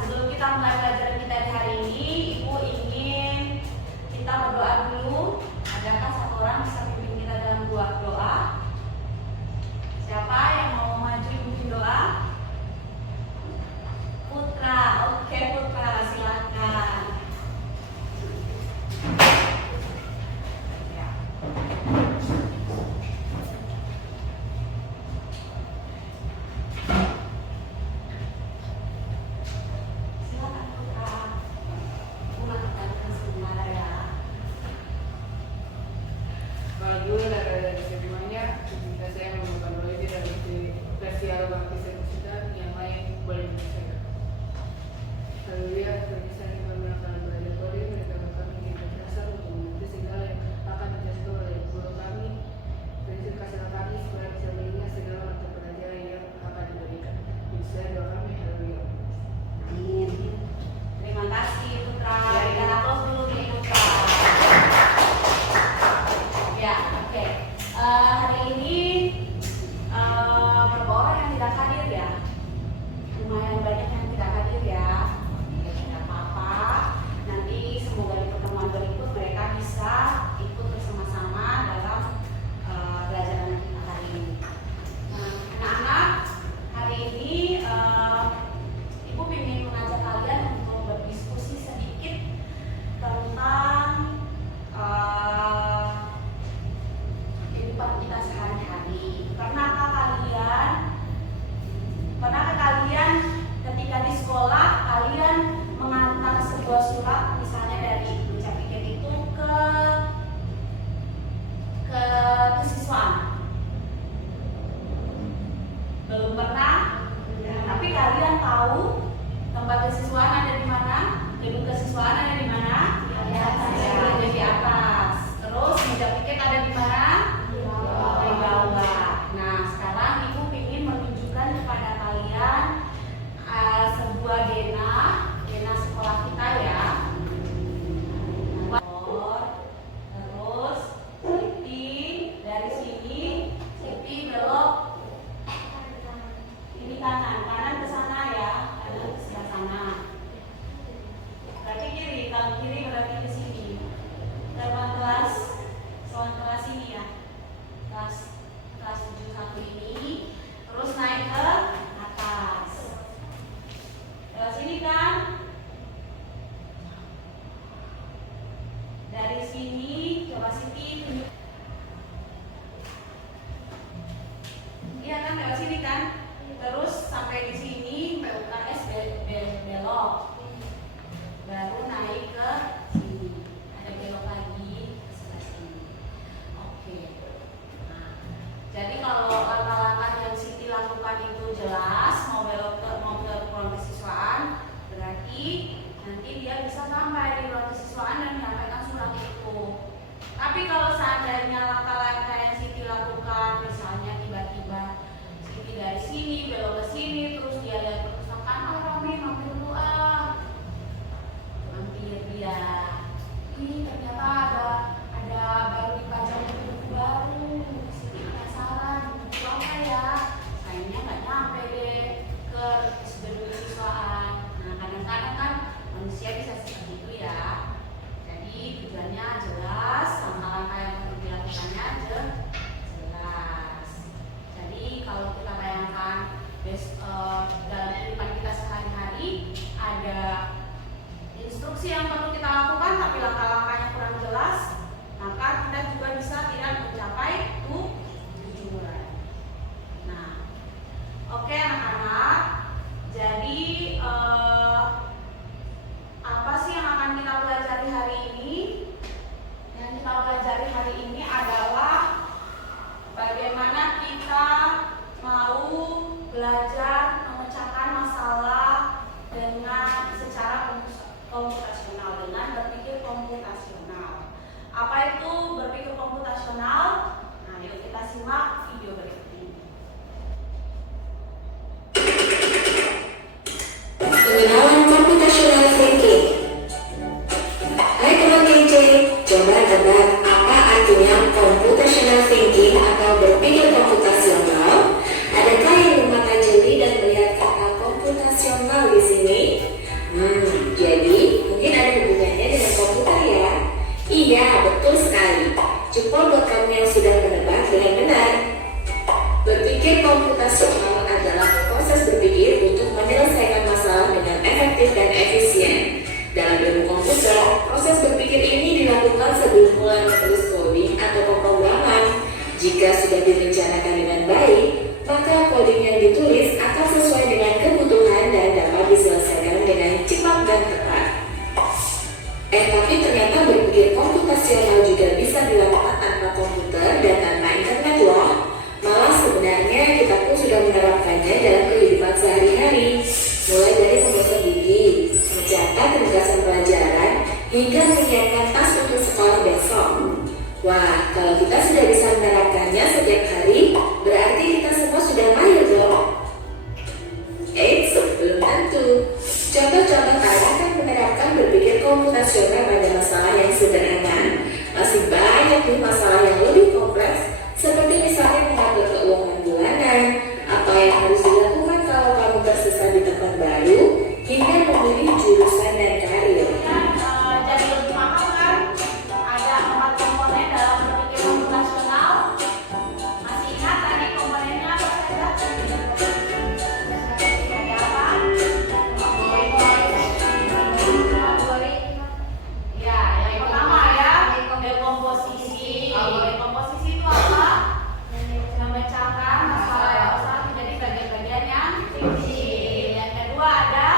sebelum kita mulai pelajaran kita di hari ini, Ibu ingin kita berdoa dulu. Adakah satu orang bisa pimpin kita dalam doa? Siapa yang mau maju pimpin doa? Putra, oke Putra, silakan. Ya. Silakan Putra. Mulakan sebentar ya. Maju dari semuanya, kita saya membuka doa ini dari versi Al-Baqarah dan yang lain boleh dibaca. Haleluya, permisan yang menggunakan belajar kori, mereka kami kita dasar untuk mengerti segala yang akan terjadi oleh guru kami. Prinsip kasih kami supaya bisa mengingat segala macam pelajaran yang akan diberikan. Bisa doa kami, haleluya. Amin. Terima kasih Putra. Berikan aplaus dulu untuk Putra. Ya, oke. Hari ini berapa orang yang tidak hadir ya? Lumayan banyak yang tidak hadir ya. Tidak apa-apa. Nanti semoga di pertemuan berikut mereka bisa ikut bersama-sama dalam pelajaran kita hari ini. Nah, anak-anak, hari ini Ibu ingin mengajak kalian untuk berdiskusi sedikit tentang kehidupan kita sehari-hari. Pernahkah kalian ketika di sekolah kalian mengantar sebuah surat misalnya dari Mencapikir itu ke kesiswaan? Belum pernah? Tapi kalian tahu tempat kesiswaan ada di mana? Gedung kesiswaan ada di mana? Ada di atas. Terus Mencapikir ada di mana? Di bawah. Nah, sekarang Ibu ingin menunjukkan kepada kalian sebuah gena sekolah kita ya. Terus Siti dari sini, Siti belok ini kanan ke sana ya, kanan ke sebelah sana. Berarti kiri, kalau kiri berarti ke sini. Teman kelas ini ya, kelas 71 ini, terus naik ke atas. Kelas ini kan, dari sini coba Siti tunjuk. Iya kan, lewat sini kan. Terus sampai di sini PUKS belok, baru naik ke sini, ada belok lagi ke sebelah sini. Oke. Nah, jadi kalau langkah-langkah yang Siti lakukan itu jelas, mau ke ruang kesiswaan, berarti nanti dia bisa sampai di ruang kesiswaan dan menyampaikan surat itu. Tapi kalau seandainya langkah-langkah yang Siti lakukan, misalnya tiba-tiba Siti dari sini belok ke sini, terus dia lihat perpustakaan, Rami mampir dulu mampir dia. Ih, ternyata ada baru dipajang buku baru. Siti penasaran buku apa ya? Kayaknya nggak nyampe deh ke gedung kesiswaan. Nah, kadang-kadang kan manusia bisa seperti itu ya. Jadi tujuannya jelas, langkah-langkah yang perlu dilakukannya jelas. Jadi kalau kita bayangkan dalam kehidupan kita sehari-hari ada instruksi yang perlu kita lakukan tapi langkah-langkahnya kurang jelas, maka kita juga bisa tidak mencapai tujuan. Nah, oke anak-anak, jadi apa sih yang akan kita pelajari hari ini? Yang kita pelajari hari ini adalah bagaimana kita mau belajar memecahkan masalah dengan secara komputasional, dengan berpikir komputasi. hingga menyiapkan tas untuk sekolah besok. Wah, kalau kita sudah bisa menerapkannya setiap hari, berarti kita semua sudah mahir dong. Belum tentu. Contoh-contoh tadi kan menerapkan berpikir komputasional pada masalah yang sederhana. Masih banyak nih masalah yang lebih kompleks, seperti misalnya mengatur keuangan bulanan, apa yang harus dilakukan kalau kamu tersesat di tempat baru, hingga memilih jurusan dan karir. Jadi lebih paham kan? Ada 4 komponen dalam berpikir komputasional. Masih ingat tadi komponennya apa saja? Ada apa? Ya, yang pertama ya, dekomposisi. Dekomposisi itu apa? Memecahkan masalah yang besar menjadi bagian-bagian yang kecil. Yang kedua ada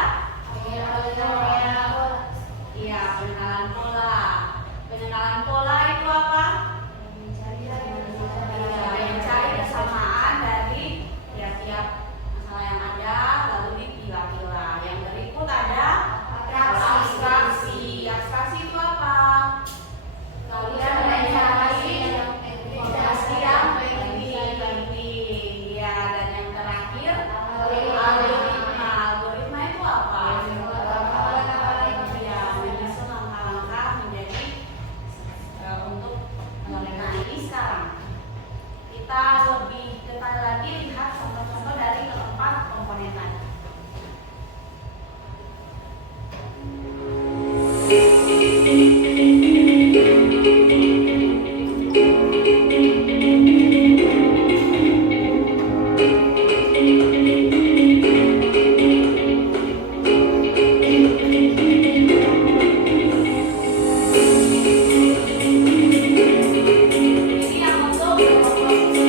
iya, pengenalan pola. Pengenalan pola itu apa? Mencari kesamaan dari tiap-tiap masalah yang ada, lalu dipilah-pilah. Yang berikut ada abstraksi. Abstraksi itu apa? Kalian mencari informasi yang penting. Ya, dan yang terakhir algoritma. Algoritma itu apa? Ya, menyusun langkah-langkah menjadi untuk melakukan ini sekarang. Kita lebih detail lagi lihat contoh-contoh dari keempat komponen tadi. Ini yang untuk dekomposisi.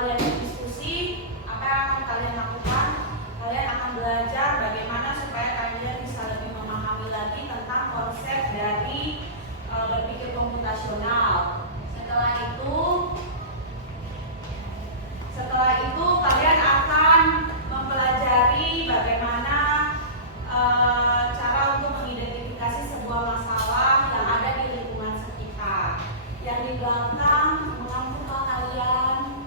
kalian berdiskusi, apa yang akan kalian lakukan? Kalian akan belajar bagaimana supaya kalian bisa lebih memahami lagi tentang konsep dari berpikir komputasional. Setelah itu kalian akan mempelajari bagaimana cara untuk mengidentifikasi sebuah masalah yang ada di lingkungan sekitar. Yang di belakang mengantukkah kalian?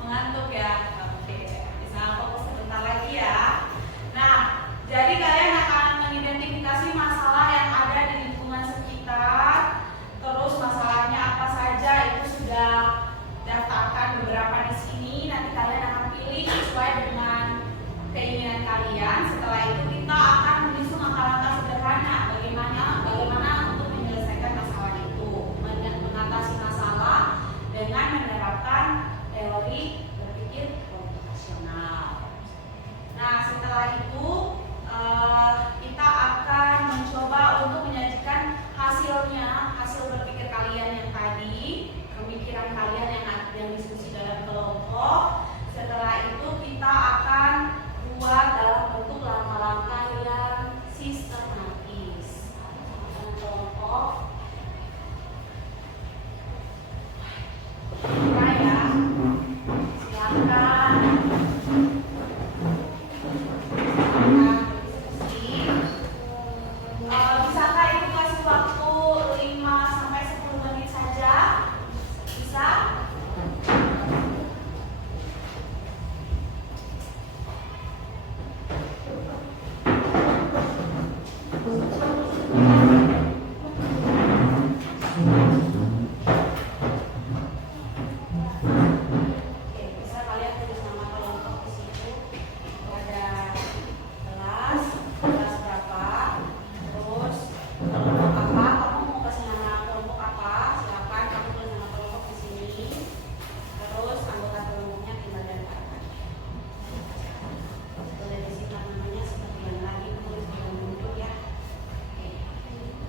Mengantuk ya? Oke, bisa fokus sebentar lagi ya. Nah, jadi kalian akan mengidentifikasi masalah yang ada di lingkungan sekitar. Terus masalahnya apa saja itu sudah daftarkan beberapa di sini. Nanti kalian akan pilih sesuai dengan keinginan kalian. Setelah itu kita akan menyusun langkah-langkah sederhana bagaimana untuk menyelesaikan masalah itu, mengatasi masalah dengan menerapkan teori berpikir komputasional. Nah, setelah itu kita akan mencoba untuk menyajikan hasil berpikir kalian yang tadi, pemikiran kalian yang diskusi dalam kelompok. Setelah itu kita akan buat dalam bentuk langkah-langkah yang sistematis. Kelompok. Nah ya, silakan. Bisakah ibu kasih waktu 5-10 menit saja? Bisa? Oke, bisa kalian tulis nama kelompok di situ. Ada kelas berapa, terus kelompok apa, kamu mau kasih nama kelompok apa, silakan kamu tulis nama kelompok di sini. Terus anggota kelompoknya tinggal daftarkan. Boleh disingkat namanya seperti yang tadi, tulis dengan mundur ya. Oke.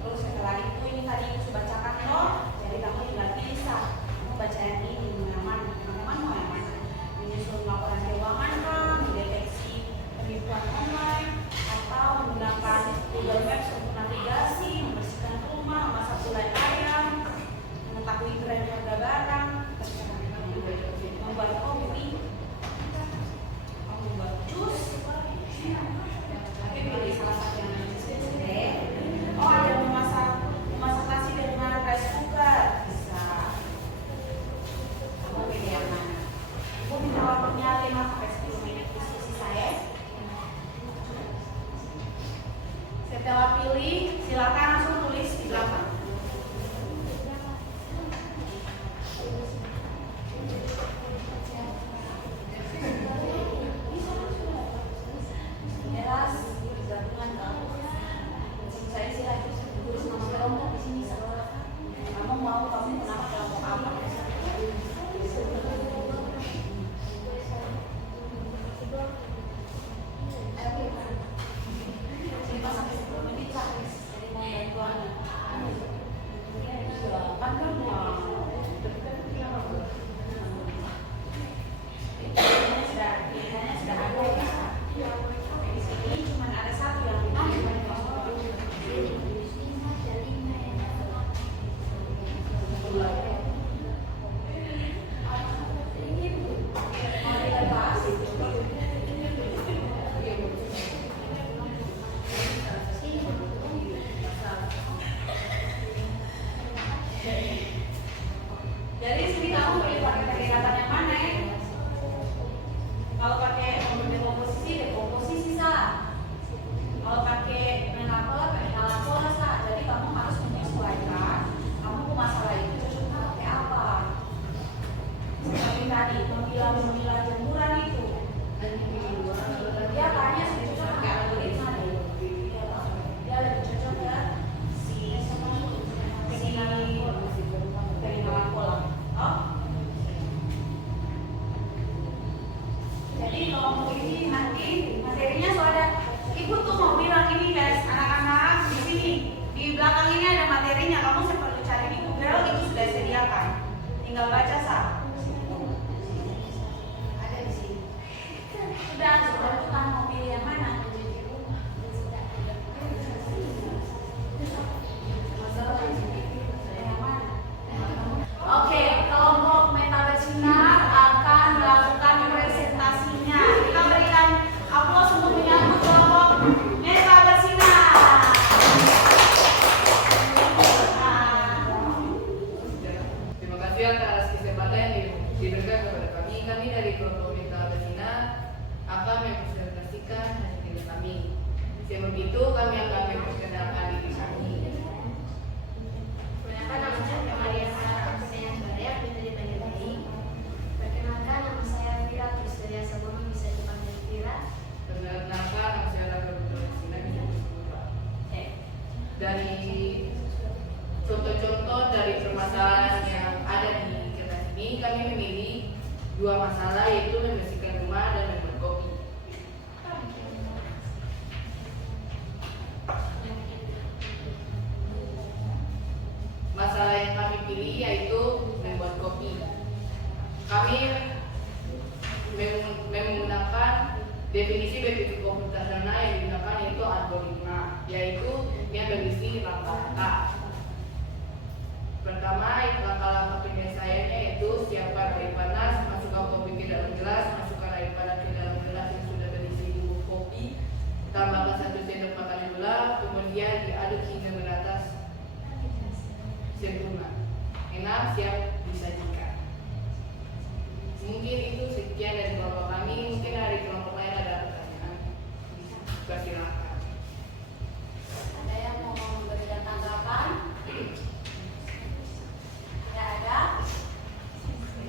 Terus setelah itu ini tadi aku bacakan loh, jadi kamu tinggal pilih kamu baca yang ini teman-teman mau yang mana? Menyusun laporan keuangan kah, mendeteksi penipuan online, atau menggunakan Google Maps untuk navigasi, membersihkan rumah, memasak gulai ayam, mengetahui tren harga barang, membuat kopi, membuat jus. Tapi pilih salah satu yang deh. Oh, ada memasak nasi dengan rice cooker, bisa. Kamu pilih yang mana? Ibu minta waktunya 5-10 menit diskusi saya. Setelah pilih, silakan langsung tulis di belakang. Jelas, gabungan kamu. Saya silahkan tulis nama kelompok di sini. Kamu mau kamu nama kelompok apa? Jadi sini kamu pilih pakai pendekatan yang mana ya? Kalau pakai dekomposisi sah. Kalau pakai menelapor sah. Jadi kamu harus menyesuaikan kamu ke masalah itu cocoknya pakai apa. Seperti tadi memilah jemuran itu. Dia kayaknya lebih cocok pakai algoritma deh. Dia lebih cocok ya si menelapor. Oh. Jadi kelompok ini nanti materinya soalnya ibu tuh mau bilang ini guys, anak-anak di sini di belakang ini ada materinya, kamu perlu cari di Google, itu sudah disediakan, tinggal baca sah. kami dari kelompok Mitra Basina akan mempresentasikan hasil kami. Sebelum itu kami akan memperkenalkan diri kami. Perkenalkan, nama saya Maria Sarah Kusnaya Surya, bisa dipanggil Dei. Perkenalkan, nama saya Vira Priscilia Sabono, bisa dipanggil Vira. Perkenalkan, nama saya Raga Basina, bisa dipanggil. Dari contoh-contoh dari permasalahan yang ada di kertas ini, kami memilih dua masalah, yaitu membersihkan rumah dan membuat kopi. Masalah yang kami pilih yaitu membuat kopi. Kami menggunakan definisi BPK komputasional yang digunakan yaitu algoritma, yaitu yang berisi langkah-langkah. Pertama, langkah-langkah penyelesaiannya yaitu siapkan air panas, masukkan kopi ke dalam gelas, masukkan air panas ke dalam gelas yang sudah terisi bubuk kopi, tambahkan 1 sendok makan gula, kemudian diaduk hingga merata sempurna. Enak, siap disajikan. Mungkin itu sekian dari kelompok kami. Mungkin dari kelompok lain ada pertanyaan. Silakan. Ada yang mau memberikan tanggapan? Tidak ada?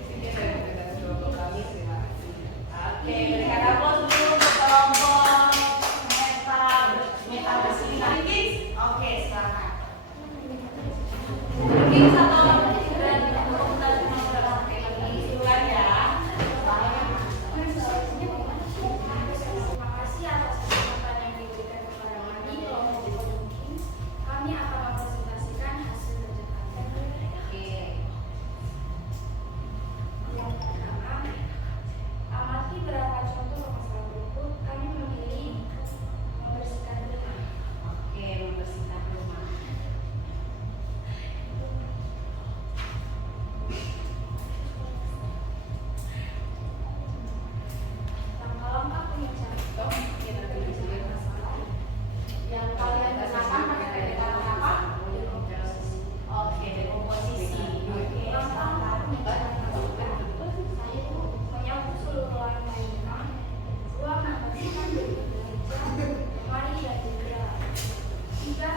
Sekian dari kelompok kami. Terima kasih. Oke, berikan aplaus dulu untuk kelompok Mitra Basina. Oke, silakan. Mungkin satu dan komputer silakan ya. Terima kasih atas kesempatan yang diberikan kepada kami, kelompok mungkin. Kami akan mempresentasikan hasil kerja kami. Oke. Yang pertama, amati beberapa contoh masalah berikut. Kami memilih membersihkan rumah. Oke, membersihkan rumah. Langkah-langkah penyelesaian Yang kalian gunakan pada pendekatan apa? Oke, dekomposisi. Oke. langkah-langkah penyelesaian menyapu seluruh lantai rumah. 2. Membersihkan meja, lemari dan jendela. 3.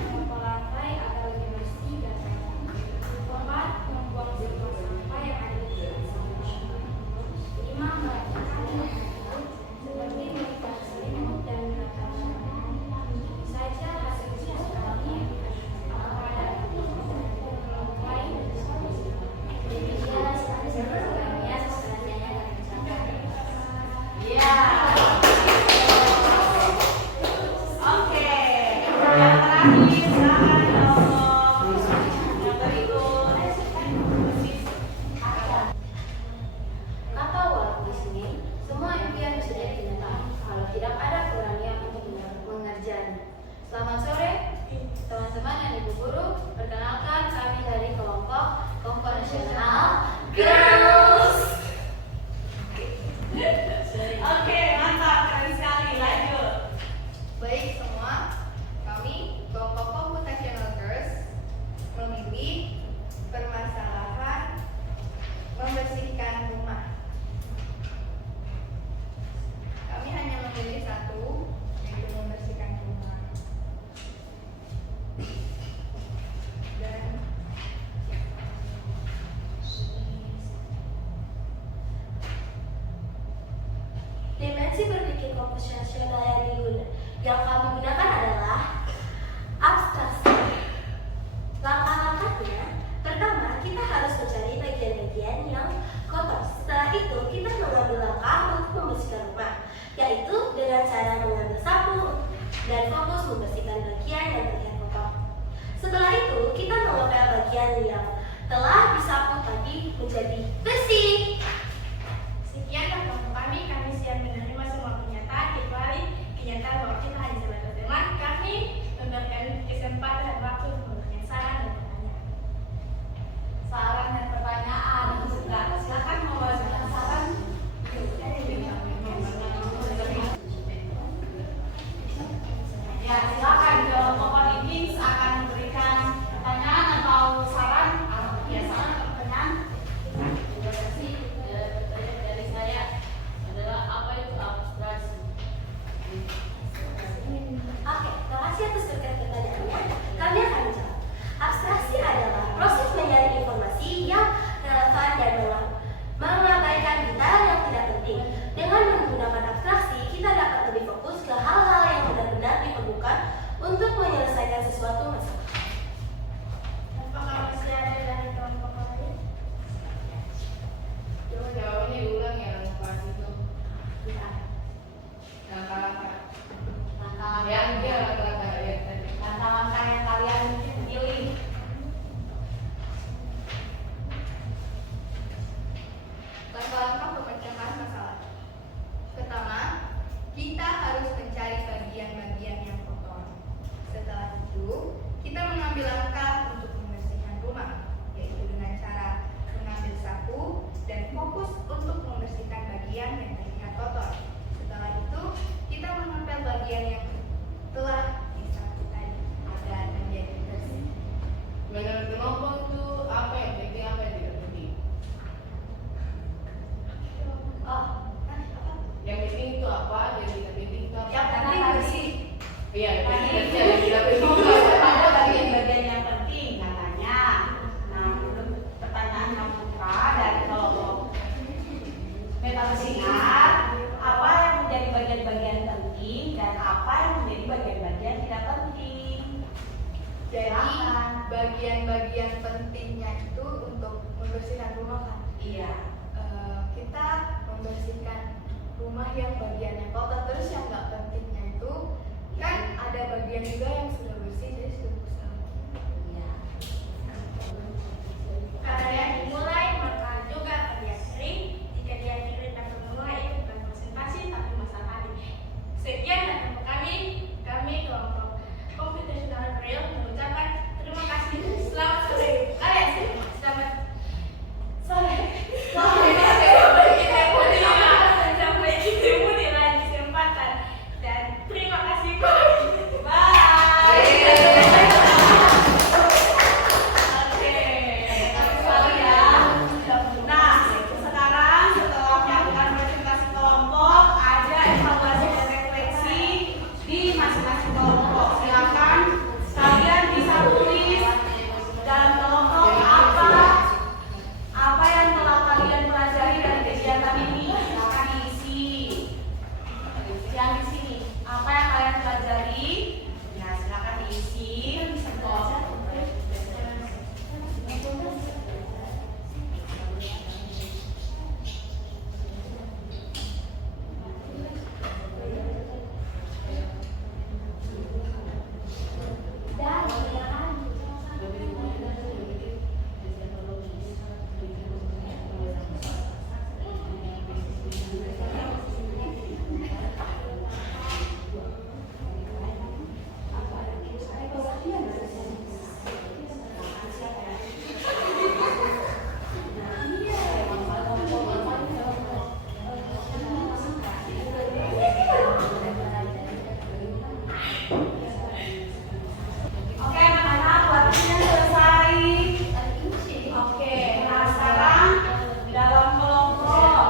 Menyapu lantai agar lebih bersih dan rapi. 4. Membuang semua sampah yang ada di dalam sampah. 5. Melakukan hal seperti melipat selimut dan menata sampah. Ini saja hasil kerja kami. Apakah ada kelompok lain? Demikian sebenarnya sebenarnya Iya. Oke. Yang terakhir silakan kelompok yang berikut. Kata Walt Disney, semua impian bisa jadi kenyataan kalau tidak ada keberanian untuk mengerjanya. Selamat sore, teman-teman dan ibu guru. Perkenalkan, kami dari kelompok Nasional Girls. Oke, mantap, keren sekali. Lanjut. Baik semua, kami kelompok Computational Girls memilih permasalahan membersihkan rumah. Kami hanya memilih satu, yaitu membersihkan rumah. Dan Dimensi berpikir komputasional yang kami gunakan adalah abstraksi. Langkah-langkahnya, pertama kita harus mencari bagian-bagian yang kotor. Setelah itu kita mengambil langkah untuk membersihkan rumah, yaitu dengan cara mengambil sapu dan fokus membersihkan bagian yang terlihat kotor. Setelah itu kita mengepel bagian yang telah disapu tadi menjadi bersih. sekian kelompok kami siap menerima semua kenyataan kecuali kenyataan bahwa kita hanya sebatas teman. Kami memberikan kesempatan dan waktu untuk memberikan saran dan pertanyaan. Saran dan pertanyaan. Silakan memberikan saran. Ya, silakan kelompok Olympics akan memberikan pertanyaan atau saran. Ya, saran atau pertanyaan. bagian yang terlihat kotor. Setelah itu, kita menempel bagian yang telah disapu tadi agar menjadi bersih. Menurut kelompok itu apa yang penting, apa yang tidak penting? Oh, apa? Yang penting itu apa, yang tidak penting itu apa? Yang penting bersih. Iya, yang penting bersih, yang tidak penting itu apa? Ada bagian-bagian yang penting katanya. Nah, menurut pertanyaan Kak Putra dari kelompok meta bersinar, apa yang menjadi bagian-bagian penting dan apa yang menjadi bagian-bagian tidak penting? Jadi, bagian-bagian pentingnya itu untuk membersihkan rumah kan? Iya. Kita membersihkan rumah yang bagiannya kotor, terus yang nggak pentingnya itu kan ada bagian juga yang sudah bersih, jadi sudah bisa. Iya. Karena yang dimulai maka juga dia sering. Jika dia cerita memulai itu bukan presentasi tapi masa hari. Sekian dari kami kelompok Computational Real mengucapkan terima kasih. Selamat sore. Kalian semua selamat sore. Sampai ketemu di lain kesempatan dan terima kasih. Bye. Oke, selalu ya. Nah, sekarang setelah melakukan presentasi kelompok, ada evaluasi dan refleksi di masing-masing kelompok. Silakan kalian bisa tulis dalam kelompok apa yang telah kalian pelajari dari kegiatan ini. Silakan diisi. Yang di sini, apa yang kalian pelajari? Ya, silakan diisi. Oke, anak-anak, waktunya selesai. Oke, nah sekarang dalam kelompok,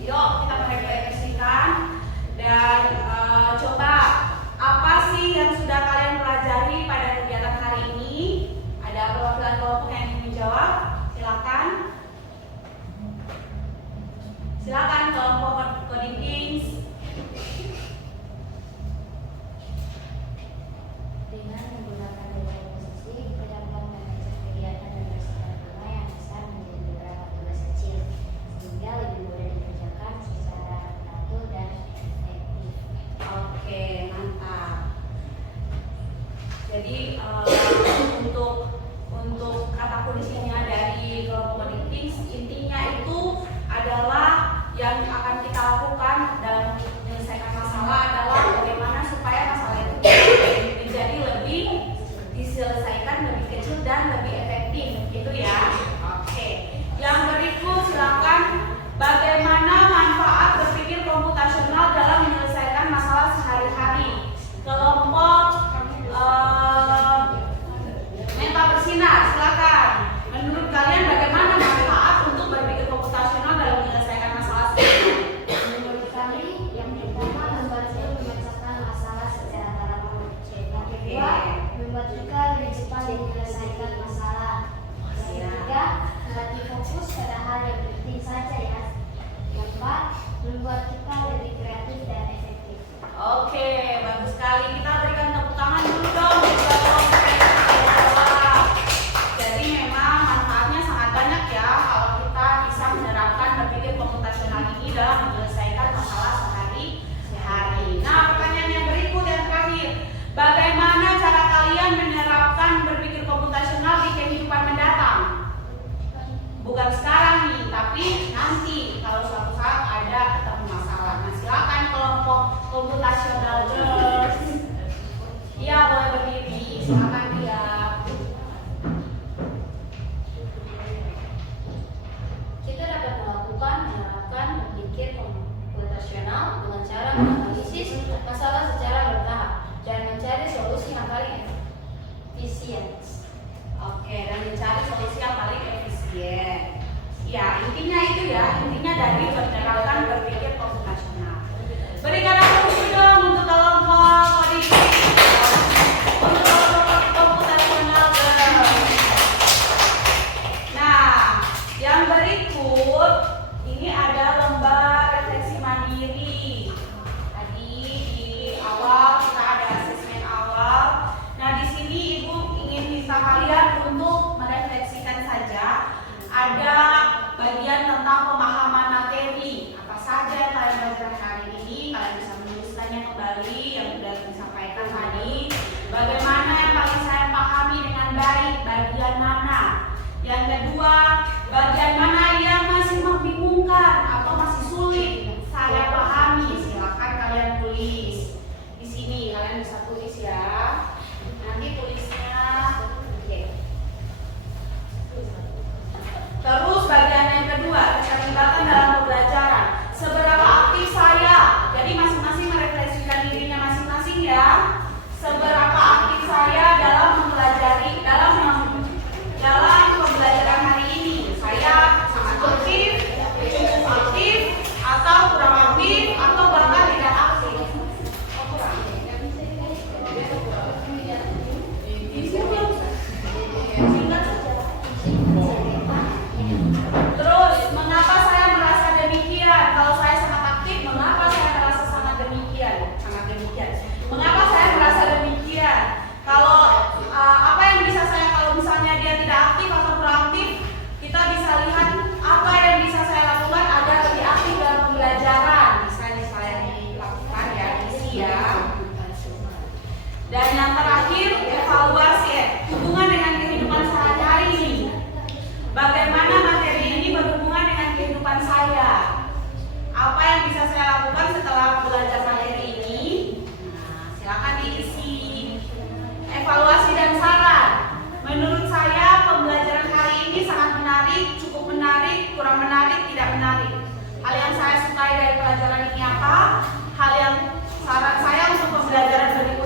yuk kita merefleksikan dan coba apa sih yang sudah kalian pelajari pada kegiatan hari ini? Ada perwakilan kelompok yang ingin menjawab? Silakan. Silakan kelompok Coding Kings. Dengan menggunakan beberapa posisi, pedagang manajer kegiatan dan bersihkan rumah yang besar menjadi beberapa tugas kecil, sehingga lebih mudah dikerjakan secara teratur dan efektif. Oke, mantap. Jadi untuk kata kuncinya dari kelompok Coding Kings, intinya itu adalah yang akan kita lakukan dalam menyelesaikan masalah adalah bagaimana supaya masalah itu menjadi lebih diselesaikan lebih kecil dan lebih efektif, gitu ya. Oke. Yang berikut silakan bagaimana manfaat berpikir komputasional dalam menyelesaikan masalah sehari-hari. Kelompok meta bersinar, silakan. Menurut kalian bagaimana manfaat untuk berpikir komputasional dalam menyelesaikan masalah sehari-hari? Menurut kami, yang pertama membantu memecahkan masalah secara teratur. Yang kedua, membuat kita lebih cepat menyelesaikan masalah. Yang ketiga, melatih fokus pada hal yang penting saja ya. Yang keempat, membuat kita lebih kreatif dan efektif. Oke, bagus sekali. Kita berikan tepuk tangan dulu dong buat kelompok yang jawab. Jadi memang manfaatnya sangat banyak ya kalau kita bisa menerapkan berpikir komputasional ini dalam menyelesaikan masalah sehari-hari. Nah, pertanyaan yang berikut yang terakhir, bagaimana cara kalian menerapkan berpikir komputasional di kehidupan mendatang? Bukan sekarang nih, tapi nanti kalau suatu saat ada ketemu masalah. Nah, silakan kelompok komputasional girls. Iya, boleh berdiri. Silakan dia. Kita dapat melakukan hal masalah secara bertahap. Jangan mencari solusi yang paling efisien. Oke, dan mencari solusi yang paling efisien. Ya, intinya itu ya, intinya dari menerapkan berpikir komputasional. Berikan aplaus dong untuk kelompok politik, untuk kelompok komputasional. Nah, yang berikut ini ada lembar refleksi mandiri. Tadi di awal kita ada asesmen awal. Nah, di sini Ibu ingin minta kalian untuk merefleksikan saja. Ada bagian tentang pemahaman materi. Apa saja yang kalian belajar hari ini? Kalian bisa menuliskannya kembali yang sudah disampaikan tadi. Bagaimana yang paling saya pahami dengan baik? Bagian mana? Yang kedua, bagian mana yang masih membingungkan atau masih sulit saya pahami? Silakan kalian tulis di sini. Kalian bisa tulis ya. Nanti tulisnya. Oke. Terus bagian yang kedua, keterlibatan dalam pembelajaran. Seberapa aktif saya? Jadi masing-masing merefleksikan dirinya masing-masing ya. Seberapa aktif saya dalam mempelajari, dalam pembelajaran hari ini? Saya sangat aktif, cukup aktif, atau kurang aktif, atau bahkan tidak aktif? Kurang. Singkat saja. Terus, mengapa saya merasa demikian? Kalau saya sangat aktif, mengapa saya merasa sangat demikian? Sangat demikian. Mengapa saya merasa demikian? Kalau apa yang bisa saya, kalau misalnya dia tidak aktif atau proaktif, kita bisa lihat apa yang bisa saya lakukan agar lebih aktif dalam pembelajaran. Misalnya saya dilakukan ya, isi ya. Dan yang terakhir, evaluasi hubungan dengan kehidupan sehari-hari ini. Bagaimana materi ini berhubungan dengan kehidupan saya? Apa yang bisa saya lakukan setelah belajar materi ini? Nah, silakan diisi. Evaluasi dan saran. Menurut saya pembelajaran hari ini sangat menarik, cukup menarik, kurang menarik, tidak menarik. Hal yang saya sukai dari pelajaran ini apa? Hal yang saran saya untuk pembelajaran berikutnya